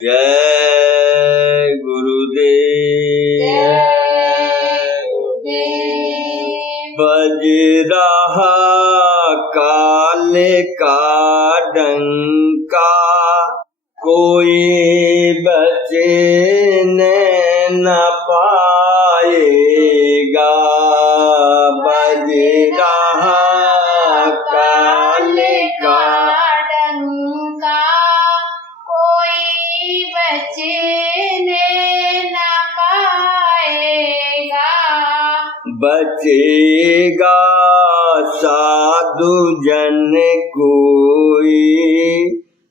जय गुरुदेव। बज रहा काल का डंका, कोई बचे न पाएगा। बज रहा काल का डंका, कोई बचने न पाएगा। बचेगा साधु जन कोई,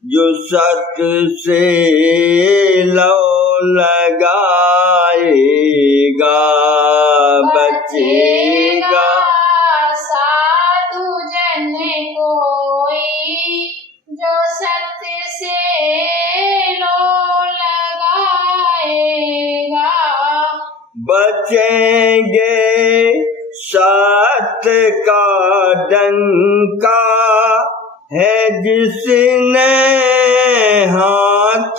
जो सत से लौ लगाएगा। बचेगा साधु जन कोई, जो सत्य से लो लगाएगा। बचेंगे सत्य का डंका, है जिसने हाथ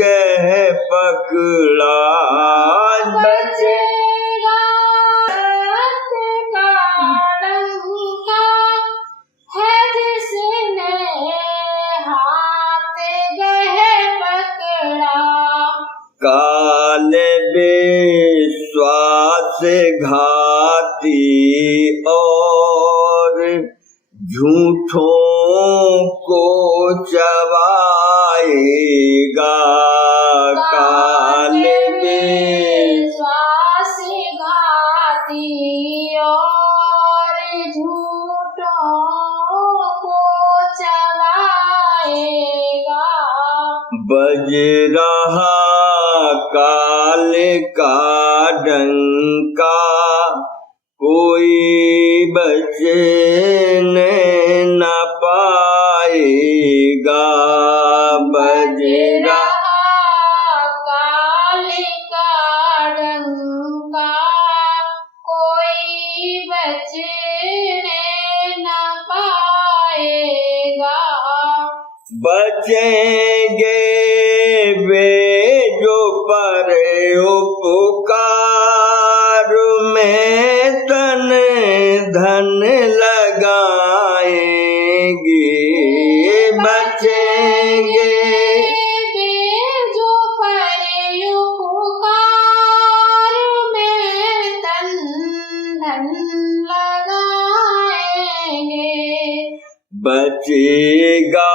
गह पकड़ा। बचेगा सत्य का डंका, है जिसने हाथ गह पकड़ा। काल विश्वास घाती और झूठों को चबाएगा। काल विश्वास घाती और झूठों को चबाएगा। बज रहा काल का डंका, कोई बचने न पाएगा। बज रहा काल का डंका, कोई बचने न पाएगा। बचेंगे वे जो पर उपकार में तन धन लगाएंगे। बचेंगे वे जो पर उपकार में तन धन लगाएंगे। बचेगा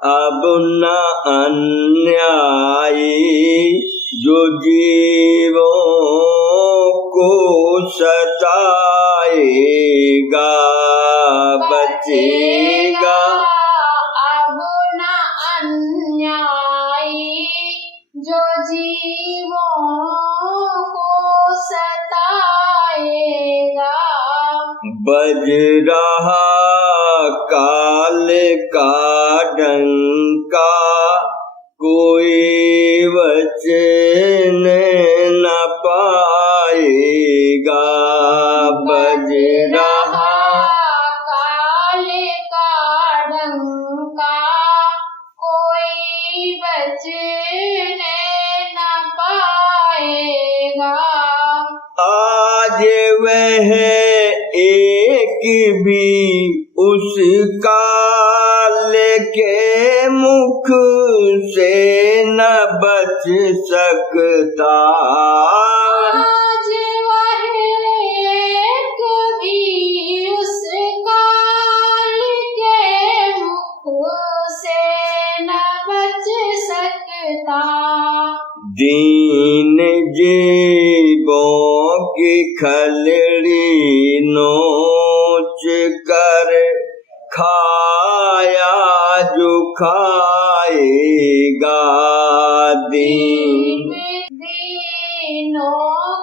अब न अन्यायी, जो जीवों को सताएगा। बचेगा अब न अन्यायी, जो जीवों को सताएगा। बज रहा काल का डंका, कोई बचने न पाएगा। बज रहा काल का डंका, कोई बचने न पाएगा। आज वह एक भी उस काल के मुख से न बच सकता। आज वह एक भी उस काल के मुख से न बच सकता। दीन जीवों की खलड़ी नोच कर खाया जो खाएगा। दीनों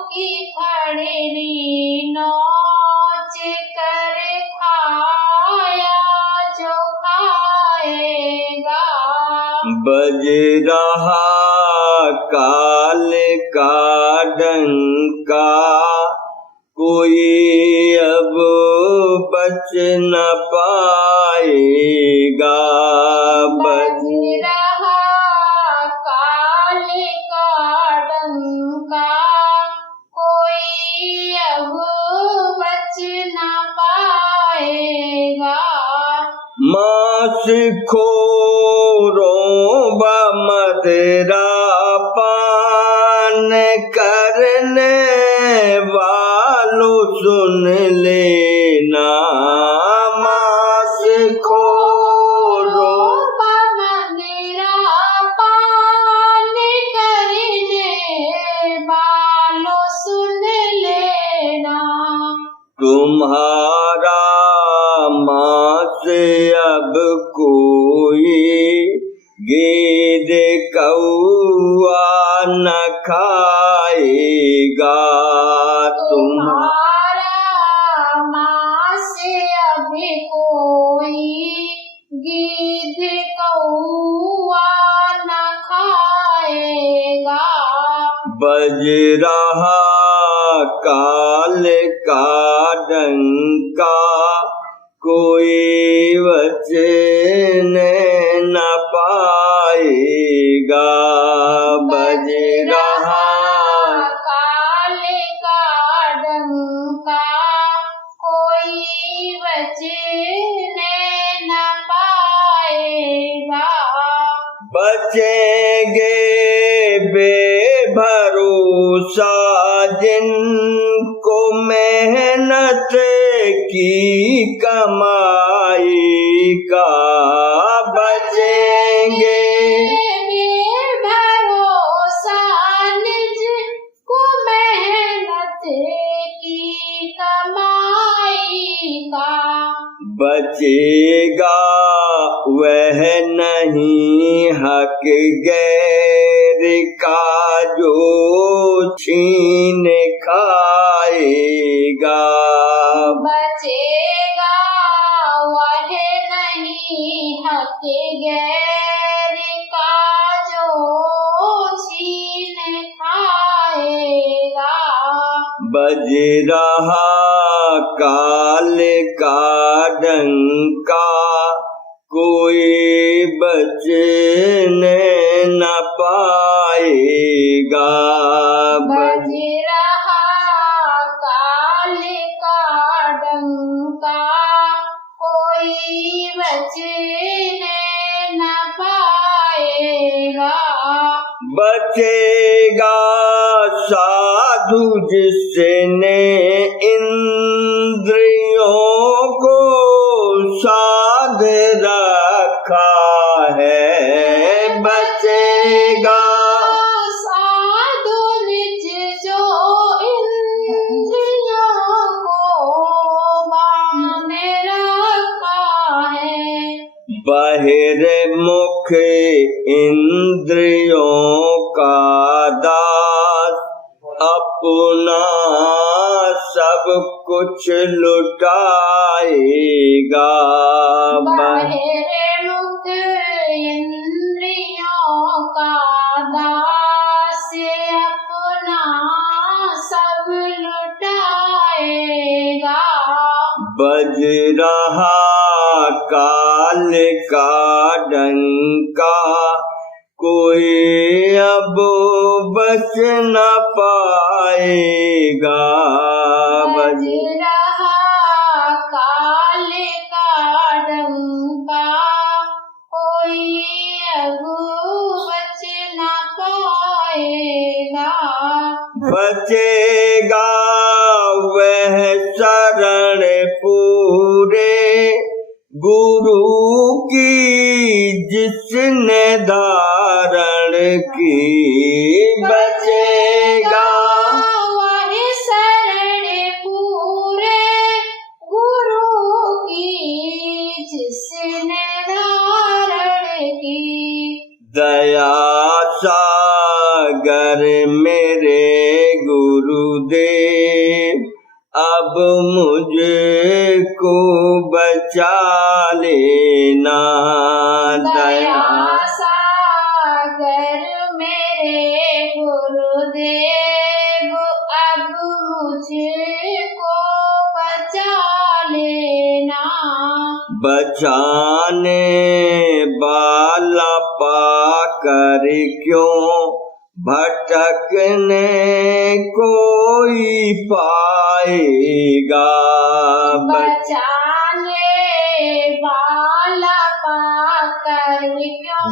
की खलड़ी नोच कर खाया जो खाएगा। बज रहा काल का डंका, कोई अब बच न पाएगा। बज रहा मदिरा पान करने वालों सुन लेना, मांस खोरो मदिरा पान करने वालों सुन लेना, तुम्हारा मांस अब कोई गीद कौआ न खाएगा, तुम्हारा मांस अब कोई गीध कौआ न खाएगा, बज रहा काल का डंका कोई वचन न पाएगा, बज रहा काल का डंका कोई वचन न पाएगा, बचेंगे बेभरोसा जिनको मेहनत की कमाई का, बचेंगे बेभरोसा जिनको मेहनत की कमाई का, बचेगा वह नहीं हक गैर का जो छीन खाएगा, बचेगा वह नहीं हक गैर का जो छीन खाएगा, बज रहा काल का डंका कोई बचन न पाएगा, बज रहा काल का डंका कोई बचन न पाएगा, बचेगा साधु जिसने इंद्रियों को साध रखा है, बचेगा साधु निज जो इंद्रियों को बांध रखा है, बहिर्मुख इंद्रियों का दास अपना सब कुछ लुटाएगा, बहिर्मुख इंद्रियों का दास अपना सब लुटाएगा, बज रहा काल का डंका कोई अब बच न पाएगा, बज रहा काल का डंका कोई अब बच न पाएगा, बचेगा वह शरण पूरे गुरु की जिसने धारण की, बचेगा वह शरण पूरे गुरु की जिसने धारण की, दया सागर मेरे गुरुदेव अब मुझको बचा लेना, दया सागर मेरे गुरुदेव अब मुझको बचा लेना, बचाने वाला पाकर क्यों भटकने कोई पाएगा, बचाने वाला पाकर क्यों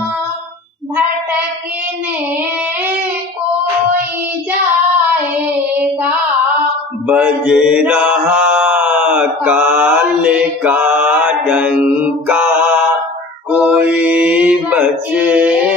बज रहा काल का डंका, कोई बचे